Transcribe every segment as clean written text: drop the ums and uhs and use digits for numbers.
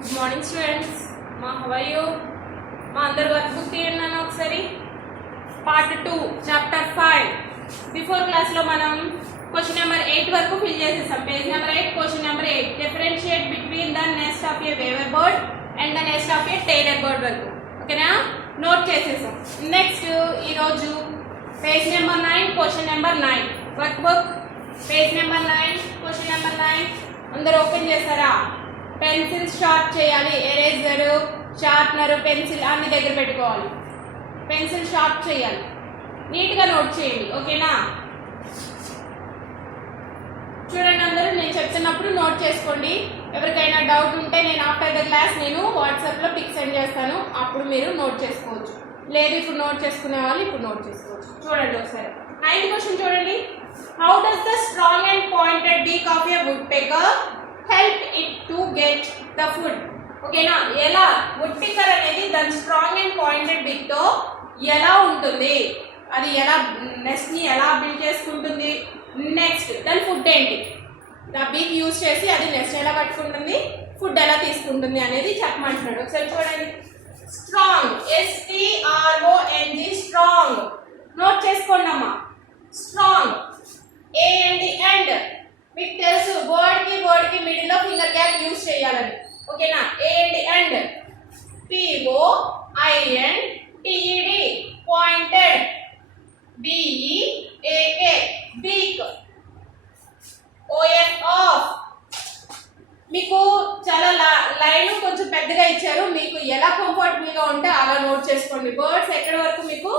Good morning students. How are you? అందరు workbook తీయండి అన్న ఒకసారి. పార్ట్ 2 చాప్టర్ 5 బిఫోర్ క్లాస్లో మనం క్వశ్చన్ నెంబర్ 8 వరకు ఫిల్ చేసేసాం. Page number 8 question number 8 differentiate between the nest of a weaver bird and the nest of a tailor bird వరకు. ఓకేనా, నోట్ చేసేసాం. నెక్స్ట్ ఈరోజు page number 9 question number 9 workbook. Page number 9 question number 9 అందరు open చేస్తారా? Pencil sharp చేయాలి. Eraser, sharpener, pencil అన్ని దగ్గర పెట్టుకోవాలి. పెన్సిల్ షార్ప్ చేయాలి. నీట్గా నోట్ చేయండి. ఓకేనా, చూడండి అందరూ నేను చెప్తున్నప్పుడు నోట్ చేసుకోండి. ఎవరికైనా డౌట్ ఉంటే నేను ఆఫ్టర్ ద క్లాస్ నేను వాట్సాప్లో పిక్ సెండ్ చేస్తాను, అప్పుడు మీరు నోట్ చేసుకోవచ్చు. లేదు ఇప్పుడు నోట్ చేసుకునే వాళ్ళు ఇప్పుడు నోట్ చేసుకోవచ్చు. చూడండి ఒకసారి 9th క్వశ్చన్ చూడండి. How does the strong and pointed beak of a wood pecker help it to get the food? ఓకేనా, ఎలా వుడ్ పికర్ అనేది దాని స్ట్రాంగ్ అండ్ పాయింటెడ్ బీక్ తో ఎలా ఉంటుంది, అది ఎలా నెస్ట్ ని ఎలా బిల్డ్ చేసుకుంటుంది, నెక్స్ట్ దాని ఫుడ్ ఏంటి, దా బీక్ యూజ్ చేసి అది నెస్ట్ ఎలా పట్టుకుంటుంది, ఫుడ్ ఎలా తీసుకుంటుంది అనేది చెప్పమంటున్నాడు. ఒకసారి చూడండి. స్ట్రాంగ్, STRONG, స్ట్రాంగ్ నోట్ చేసుకోండి అమ్మా. స్ట్రాంగ్, ఏ అండ్ ఎండ్ మీకు తెలుసు వర్డ్ కి మిడిల్ లో ఫింగర్ గ్యాప్ యూజ్ చేయాలని. ఓకేనా, ఏ and end, POINTED pointed, BEAK బీక్, OF of. మీకు చాలా లైన్ కొంచెం పెద్దగా ఇచ్చారు, మీకు ఎలా కంఫర్టబుల్ గా ఉంటే అలా నోట్ చేసుకోండి. వర్డ్స్ ఎక్కడి వరకు మీకు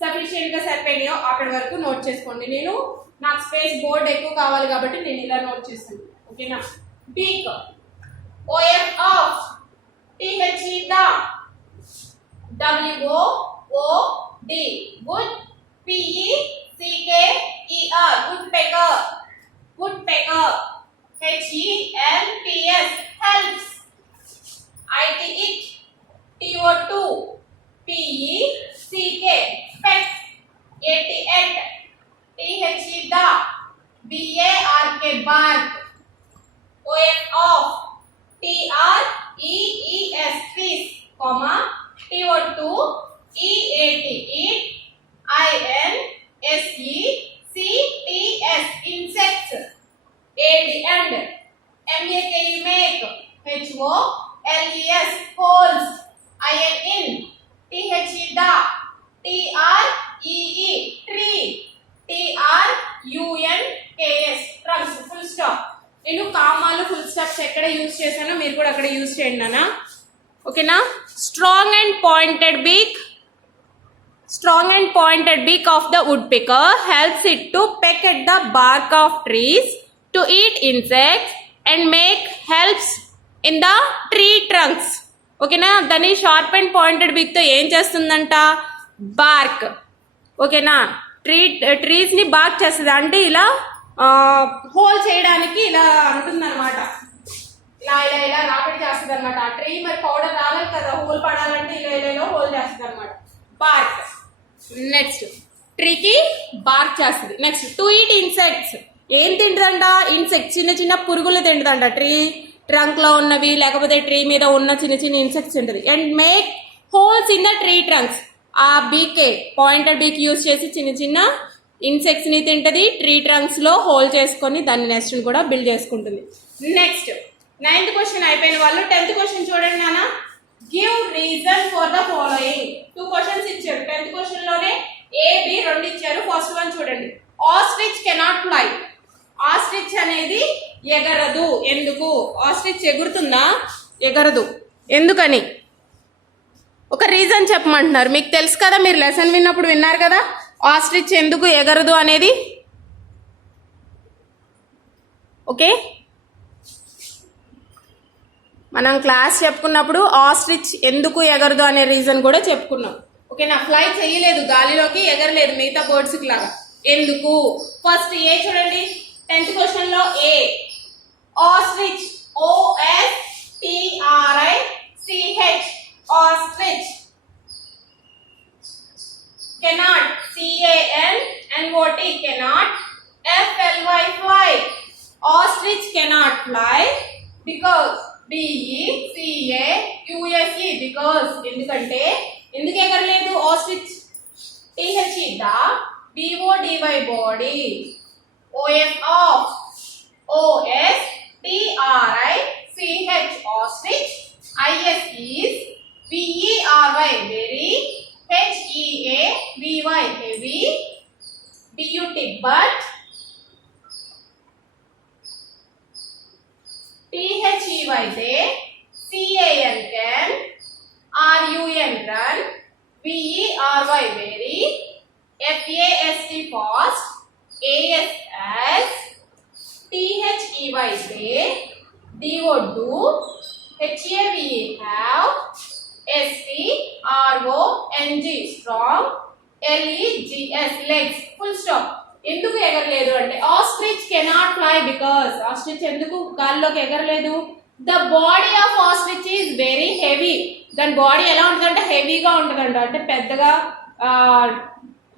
సఫిషియెంట్ గా సరిపోయినాయో అక్కడి వరకు నోట్ చేసుకోండి. నాకు స్పేస్ బోర్డ్ ఎక్కువ కావాలి కాబట్టి నేను ఇలా నోట్ చేస్తాను. ఓకేనా, beak, OF of, THE the, WOOD wood, PECKER woodpecker, woodpecker, HELPS helps, IT it, TO2, PECK peck, AT at, THE the, BARK bark, OF off, TREES trees, comma, TO2 EAT eat, INSECTS insects, AD and, MAKE make, HOLES holes, IN in, THE the, TREE tree, TRUNKS trunks, full stop. నేను కామాలు full stops ఎక్కడ use చేశానో మీరు కూడా అక్కడ use చేయండి నాన్న. ఓకేనా, strong and pointed beak, strong and pointed beak of the woodpecker helps it to peck at the bark of trees, to eat insects and make helps in the tree trunks. ఓకేనా, దాని sharp and pointed బీక్ తో ఏం చేస్తుందంట, BARC. ఓకేనా, trees ని BARC చేస్తుంది, అంటే ఇలా హోల్ చేయడానికి ఇలా అంటుందన్నమాట. ఇలా ఇలా ఇలా రాపిడి చేస్తుంది అనమాట. ఆ ట్రీ మరి పౌడర్ రావాలి కదా, హోల్ పడాలంటే ఇలా ఇలా హోల్ చేస్తుంది అనమాట, బార్క్. నెక్స్ట్ ట్రీకి బార్క్ చేస్తుంది. నెక్స్ట్ టు ఈట్ ఇన్సెక్ట్స్, ఏం తింటుందంట, ఇన్సెక్ట్స్, చిన్న చిన్న పురుగులు తింటుందంట. ట్రీ ట్రంక్ లో ఉన్నవి లేకపోతే ట్రీ మీద ఉన్న చిన్న చిన్న ఇన్సెక్ట్స్ తింటది. And make holes in the tree trunks, ఆ బీకే పాయింటెడ్ బీక్ యూజ్ చేసి చిన్న చిన్న ఇన్సెక్ట్స్ ని తింటది, ట్రీ ట్రంక్స్ లో హోల్ చేసుకొని దాని నెస్ట్ ని కూడా బిల్డ్ చేసుకుంటుంది. నెక్స్ట్ 9th క్వశ్చన్ అయిపోయిన వాళ్ళు 10th క్వశ్చన్ చూడండి నాన్న. Give reason for the following. 2 questions ఇచ్చారు 10th క్వశ్చన్ లోనే, A, B 2 ఇచ్చారు. ఫస్ట్ వన్ చూడండి. ఆస్ట్రిచ్ కెనాట్ ఫ్లై, ఆస్ట్రిచ్ అనేది ఎగరదు. ఎందుకు? ఆస్ట్రిచ్ ఎగురుతుందా? ఎగరదు. ఎందుకని? ఒక రీజన్ చెప్పమంటున్నారు. మీకు తెలుసు కదా, మీరు లెసన్ విన్నప్పుడు విన్నారు కదా, ఆస్ట్రిచ్ ఎందుకు ఎగరదు అనేది. ఓకే, మనం క్లాస్ చెప్పుకున్నప్పుడు ఆస్ట్రిచ్ ఎందుకు ఎగరదు అనే రీజన్ కూడా చెప్పుకున్నాం. ఓకేనా, ఫ్లై చేయలేదు, గాలిలోకి ఎగరలేదు మిగతా బర్డ్స్ లాగా. ఎందుకు? ఫస్ట్ ఏ చూడండి 10th క్వశ్చన్ లో. A ostrich, OSTRICH ostrich, cannot, CANNOT cannot, FLY fly, ostrich cannot fly because BECAUSE because ఎందుకంటే ఎందుకు ఎగరలేదు ostrich TH the BODY body OF of OSTRICH ostrich IS is VERY very HEAVY heavy DUT but THEY they CAN can RUN run VERY very FAST fast AS as THEY they DO do HAVE have STRONG strong LEGS legs full stop ఎందుకు ఎగరలేదు అంటే ostrich cannot fly because ostrich ఎందుకు గాల్లోకి ఎగరలేదు the body of ostrich is very heavy దాని body ఎలా ఉంటుందంటే హెవీగా ఉంటుందంట అంటే పెద్దగా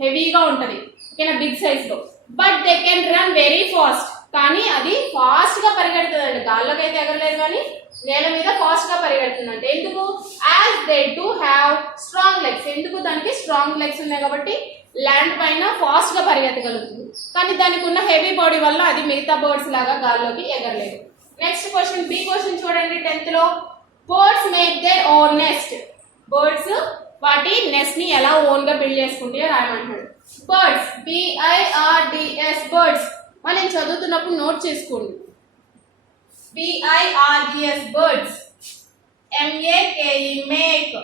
హెవీగా ఉంటుంది ఓకేనా బిగ్ సైజ్ లో but they can run very fast కానీ అది ఫాస్ట్ గా పరిగెడుతుందండి గాల్లోకి అయితే ఎగరలేదు కానీ నేల మీద ఫాస్ట్ గా పరిగెడుతుందంటే ఎందుకు as they do have strong legs ఎందుకు దానికి స్ట్రాంగ్ లెగ్స్ ఉన్నాయి కాబట్టి ల్యాండ్ పైన ఫాస్ట్ గా పరిగెత్తగలుగుతుంది కానీ దానికి ఉన్న హెవీ బాడీ వల్ల అది మిగతా బర్డ్స్ లాగా గాల్లోకి ఎగరలేదు నెక్స్ట్ క్వశ్చన్ బి క్వశ్చన్ చూడండి 10th లో birds make their own nest birds వాటి నెస్ట్ ని ఎలా ఓన్ గా బిల్డ్ చేసుకుంటాయో రాయమంటాడు బర్డ్స్ BIRDS బర్డ్స్ మనం చదువుతున్నప్పుడు నోట్ చేసుకోండి BIRDS birds MAKE make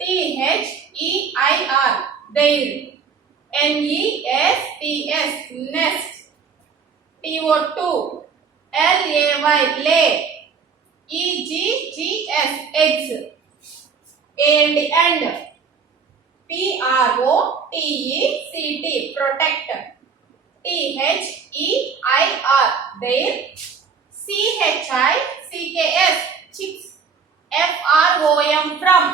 THEIR their NESTS nest TO2 LAY lay EGGS eggs and PROTECT protect THEIR their CHICKS chicks FROM from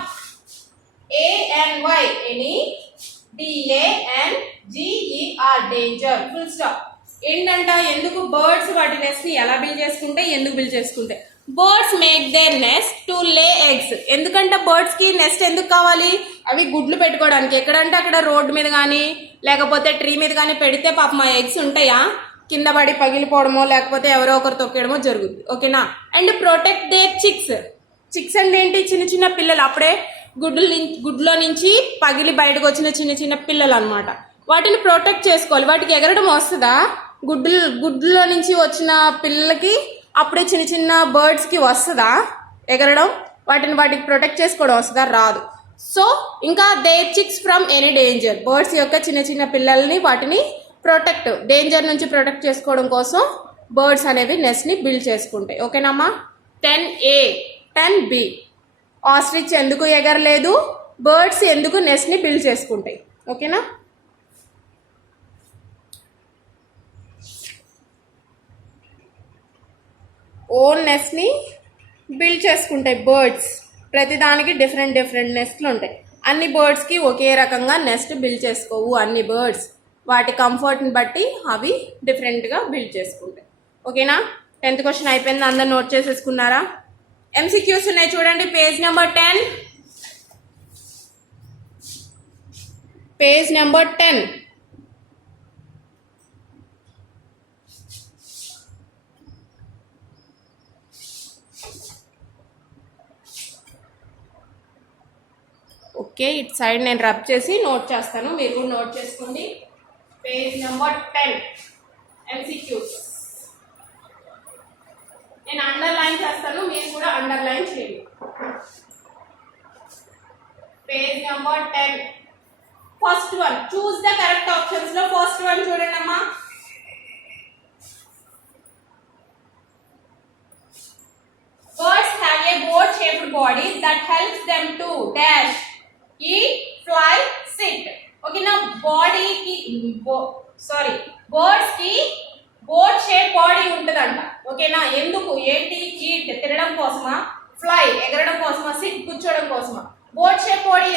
ANY any DANGER danger full stop ఏంటంట ఎందుకు birds వాటి nest ని ఎలా build చేసుకుంటే ఎందుకు build చేసుకుంటే birds make their nest to lay eggs ఎందుకంటే birds కి నెస్ట్ ఎందుకు కావాలి అవి గుడ్లు పెట్టుకోవడానికి ఎక్కడంటే అక్కడ రోడ్డు మీద కానీ లేకపోతే ట్రీ మీద కానీ పెడితే పాపం మా ఎగ్స్ ఉంటాయా కింద పడి పగిలిపోవడమో లేకపోతే ఎవరో ఒకరు తొక్కేయడమో జరుగుతుంది ఓకేనా అండ్ ప్రొటెక్ట్ దేర్ చిక్స్ అంటే ఏంటి చిన్న చిన్న పిల్లలు అప్పుడే గుడ్లో నుంచి పగిలి బయటకు వచ్చిన చిన్న చిన్న పిల్లలు అనమాట వాటిని ప్రొటెక్ట్ చేసుకోవాలి వాటికి ఎగరడం వస్తుందా గుడ్లో నుంచి వచ్చిన పిల్లలకి అప్పుడే చిన్న చిన్న బర్డ్స్ కి వస్తుందా ఎగరడం వాటికి ప్రొటెక్ట్ చేసుకోవడం వస్తుందా రాదు సో ఇంకా their chicks from any danger birds యొక్క చిన్న చిన్న పిల్లల్ని వాటిని ప్రొటెక్ట్ డేంజర్ నుంచి ప్రొటెక్ట్ చేసుకోవడం కోసం బర్డ్స్ అనేవి నెస్ట్ ని బిల్డ్ చేసుకుంటాయి ఓకేనమ్మా 10A 10B ఆస్ట్రిచ్ ఎందుకు ఎగరలేదు బర్డ్స్ ఎందుకు నెస్ట్ ని బిల్డ్ చేసుకుంటాయి ఓకేనా ఓన్ నెస్ట్ ని బిల్డ్ చేసుకుంటాయి బర్డ్స్ ప్రతిదానికి డిఫరెంట్ నెస్ట్లు ఉంటాయి అన్ని బర్డ్స్ కి ఒకే రకంగా నెస్ట్ బిల్డ్ చేసుకోవు అన్ని బర్డ్స్ వాటి కంఫర్ట్ని బట్టి అవి డిఫరెంట్గా బిల్డ్ చేసుకుంటాయి ఓకేనా 10th క్వశ్చన్ అయిపోయింది అందరు నోట్ చేసేసుకున్నారా MCQs ఉన్నాయి చూడండి పేజ్ నెంబర్ 10 ఓకే ఇటు సైడ్ నేను రబ్ చేసి నోట్ చేస్తాను మీరు కూడా నోట్ చేసుకోండి పేజ్ నెంబర్ 10 MCQs నేను అండర్లైన్ చేస్తాను మీరు కూడా అండర్లైన్ చేయండి page number 10 first one choose the correct options లో ఫస్ట్ వన్ చూడండి అమ్మా birds have a boat shaped body that helps them to dash eat fly sit okay now body ki birds ki boat shaped body ఉంటదంట ఓకేనా ఎందుకు ఏంటి eat తినడం కోసమా fly ఎగరడం కోసమా సిట్ కూర్చోవడం కోసమా బోట్ షేప్ బాడీ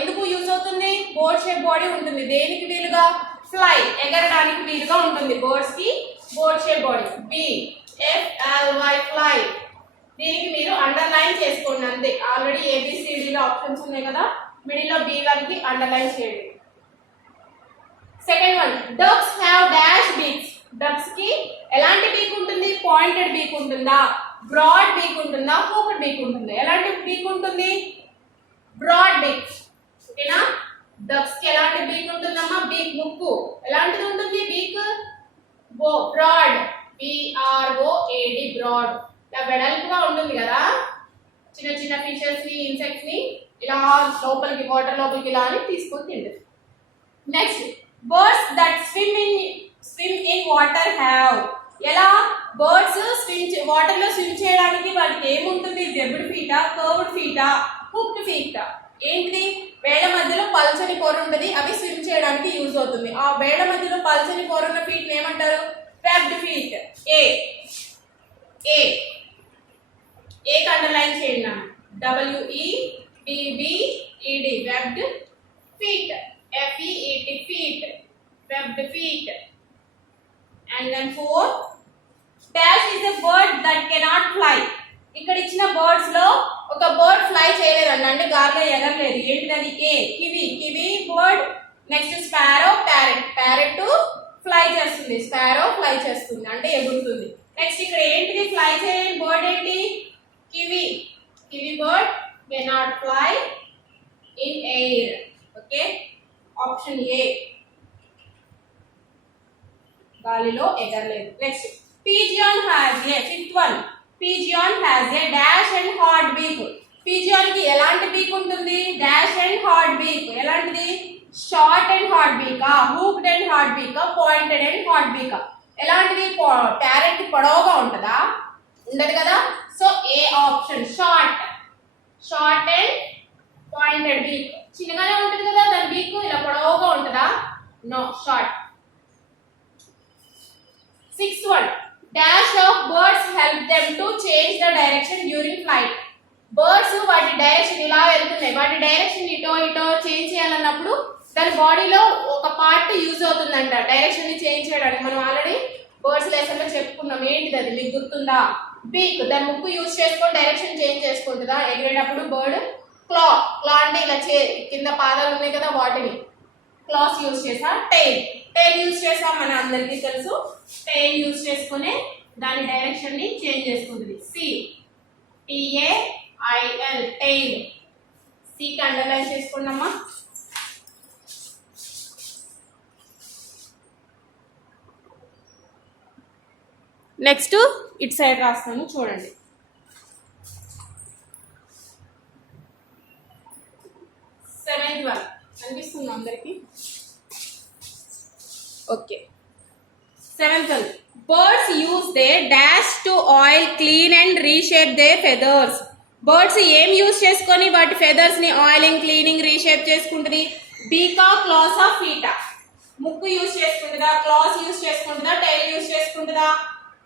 ఎందుకు యూజ్ అవుతుంది బోట్ షేప్ బాడీ ఉంటుంది దేనికి వీలుగా ఫ్లై ఎగరడానికి వీలుగా ఉంటుంది బర్డ్స్ కి boat shape body B FLY fly దీనికి మీరు అండర్లైన్ చేసుకోండి అంతే ఆల్రెడీ ABCD లో ఆప్షన్స్ ఉన్నాయి కదా మిడిల్ లో B1 కి అండర్లైన్ చేయండి second one ducks have dash beaks ducks కి ఎలాంటి బీక్ ఉంటుంది పాయింటెడ్ బీక్ ఉంటుందా బ్రాడ్ బీక్ ఉంటుందా హూక్డ్ బీక్ ఉంటుంది ఎలాంటి బీక్ ఉంటుంది బ్రాడ్ బీక్ ఓకేనా డక్స్ కి ఎలాంటి బీక్ ఉంటుందమ్మా బీక్ ముక్కు ఎలాంటిది ఉంటుంది బీక్ బ్రాడ్ BROAD బ్రాడ్ ఇలా వెడల్పుగా ఉంటుంది కదా చిన్న చిన్న ఫిషెస్ ని ఇన్సెక్ట్స్ ని ఇలా లోపలికి వాటర్ లోపలికి ఇలా అని తీసుకొని తింటుంది next birds that swim in water have ఎలా బర్డ్స్ వాటర్ లో స్విమ్ చేయడానికి వాటికి ఏముంటుంది వెబ్డ్ ఫీటా కర్వ్డ్ ఫీటా హుక్డ్ ఫీటా ఏంటిది వేళ్ల మధ్యలో పల్చని పొర ఉంటుంది అవి స్విమ్ చేయడానికి యూజ్ అవుతుంది ఆ వేళ్ల మధ్యలో పల్చని పొర ఉన్న ఫీట్ ఏమంటారు వెబ్డ్ ఫీట్ ఏ అండర్లైన్ చేయండి WEBBED webbed feet FEET feet webbed feet and then 4 dash is a bird that cannot fly ఇక్కడ ఇచ్చిన బర్డ్స్ లో ఒక బర్డ్ ఫ్లై చేయలేదండి అంటే గాల్లో ఎగరలేదు ఏంటిది A kiwi bird next sparrow parrot fly చేస్తుంది స్పారో ఫ్లై చేస్తుంది అంటే ఎగురుతుంది నెక్స్ట్ ఇక్కడ ఏంటిది ఫ్లై చేయని బర్డ్ ఏంటి kiwi bird cannot fly in air okay option A గాలిలో ఎగరలేదు next pigeon has a fifth one pigeon has a dash and hard beak pigeon కి ఎలాంటి బీక్ ఉంటుంది dash and hard beak ఎలాంటిది short and hard beak hooked and hard beak pointed and hard beak ఎలాంటిది parrot పొడవుగా ఉంటదా ఉండదు కదా so a option short and pointed beak చిన్నగానే ఉంటుంది కదా దాని బీక్ ఇలా పొడవుగా ఉంటదా no short Sixth one, dash of birds help them to change the direction during flight. Birds వాటి డైరెక్షన్ ఇలా వెళ్తున్నాయి వాటి డైరెక్షన్ ఇటో చేంజ్ చేయాలన్నప్పుడు దాని బాడీలో ఒక పార్ట్ యూజ్ అవుతుందంట డైరెక్షన్ ని చేంజ్ చేయడానికి మనం ఆల్రెడీ బర్డ్స్ లెసన్ లో చెప్పుకున్నాం ఏంటిది అది మీకు గుర్తుందా బీక్ దాని ముక్కు యూజ్ చేసుకొని డైరెక్షన్ చేంజ్ చేసుకుంటుందా ఎగిరేటప్పుడు బర్డ్ క్లా అంటే ఇలా కింద పాదాలు ఉన్నాయి కదా వాటిని క్లాస్ యూజ్ చేసా టైల్ యూజ్ చేసాం మన అందరికీ తెలుసు టైల్ యూజ్ చేసుకునే దాని డైరెక్షన్ ని చేంజ్ చేసుకుంటుంది TAIL టైల్ కి అండర్లైన్ చేసుకున్నామా నెక్స్ట్ ఇట్ సైడ్ రాస్తాను చూడండి సెవెంత్ వన్ కనిపిస్తుంది అందరికి okay seventh one birds use their dash to oil clean and reshape their feathers birds ఏం యూస్ చేసుకొని వాటి ఫెదర్స్ ని ఆయిలింగ్ క్లీనింగ్ రీషేప్ చేసుకుంటది బీకా క్లాసా ఫీటా ముక్కు యూస్ చేసుకుంటుందా క్లాస్ యూస్ చేసుకుంటుందా టైల్ యూస్ చేసుకుంటుందా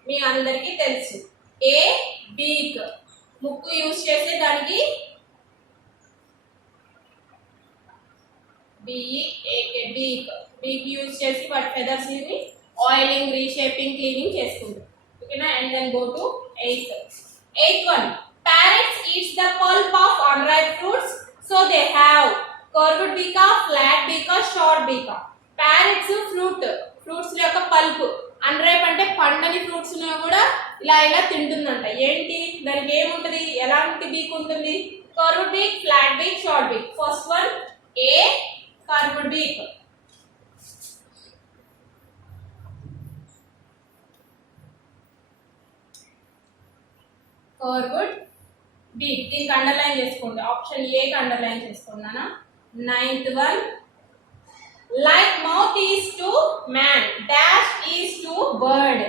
మీ అందరికీ తెలుసు ఏ బీక్ ముక్కు యూస్ చేసే దానికి బీక్ యూస్ చేసి వాటి ఫెదర్స్ ని ఆయిలింగ్ రీషేపింగ్ క్లీనింగ్ చేసుకుంటాం ఓకేనా and then go to eighth one parrots eats the pulp of unripe fruits so they have curved beak flat beak short beak parrots fruits యొక్క పల్ప్ అన్రైప్ అంటే పండని fruits ను కూడా ఇలా తింటుందంట ఏంటి దానికి ఏముంటది ఎలాంటి బీక్ ఉంటుంది curved beak flat beak short beak first one A curved beak curved beak దీనికి అండర్లైన్ చేసుకోండి ఆప్షన్ ఏ కి అండర్లైన్ చేసుకున్నానా ninth one like mouth is to man dash is to bird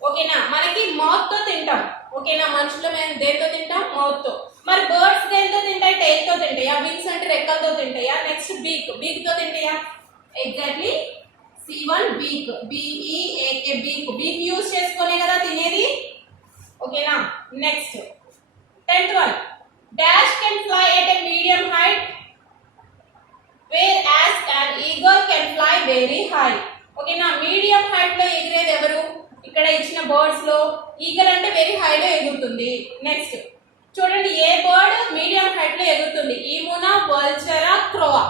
ఓకేనా మనకి మౌత్ తో తింటాం ఓకేనా మనుషులు మేము దేంతో తింటాం మౌత్ తో మరి బర్డ్స్ దేంతో తింటాయి టైల్ తో తింటాయా వింగ్స్ అంటే రెక్కలతో తింటాయా నెక్స్ట్ బీక్ తో తింటాయా ఎగ్జాక్ట్లీ C1 బీక్ BEAK బీక్ యూస్ చేసుకునే కదా తినేది ఓకేనా next 10th one dash can fly at a medium height whereas an eagle can fly very high ఓకేనా. మీడియం హైట్ లో ఎగిరేది ఎవరు? ఇక్కడ ఇచ్చిన బర్డ్స్ లో ఈగల్ అంటే వెరీ హై లో ఎగురుతుంది. నెక్స్ట్ చూడండి, ఏ బర్డ్ మీడియం హైట్ లో ఎగురుతుంది? ఈమునా, వల్చరా, క్రోవా?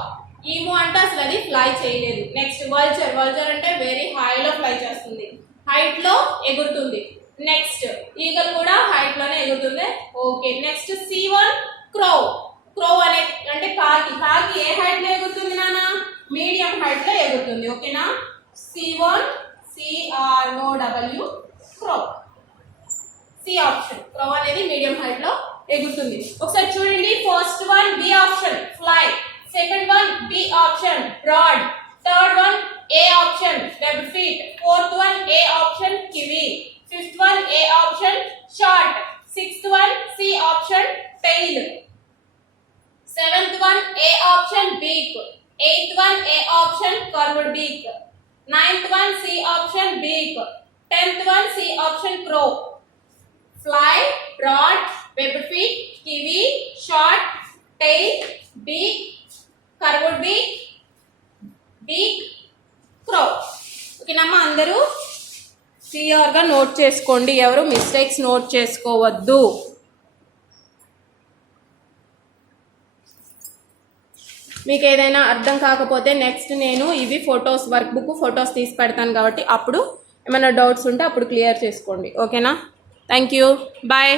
ఈము అంటే అసలు అది ఫ్లై చేయలేదు. నెక్స్ట్ వల్చర్, వల్చర్ అంటే వెరీ హై లో ఫ్లై చేస్తుంది, హైట్ లో ఎగురుతుంది. నెక్స్ట్ ఈగల్ కూడా హైట్ లోనే ఎగురుతుంది. ఓకే. నెక్స్ట్ C1 క్రో. క్రో అనే అంటే కాకి. కాకి ఏ హైట్ లో ఎగురుతుంది నాన్న? మీడియం హైట్ లో ఎగురుతుంది. ఓకేనా. C1 CROW crow. C option, crow అనేది మీడియం హైట్ లో ఎగురుతుంది. ఒకసారి చూడండి, first one B option fly, second one B option broad, third one A option web feet, fourth one A option kiwi, fifth one A option short, sixth one C option tail, seventh one A option beak, eighth one A option curved beak, ninth one C option beak, tenth one C option crow. Fly, broad, web feet, kiwi, short, tail, beak, curved beak, beak, crow. ఓకేనమ్మా, అందరూ clear గా note చేసుకోండి, ఎవరు mistakes note చేసుకోవద్దు. మీకు ఏదైనా అర్థం కాకపోతే నెక్స్ట్ నేను ఇవి ఫొటోస్, వర్క్ బుక్ ఫొటోస్ తీసి పెడతాను కాబట్టి అప్పుడు ఏమైనా డౌట్స్ ఉంటే అప్పుడు క్లియర్ చేసుకోండి. ఓకేనా. Thank you. Bye.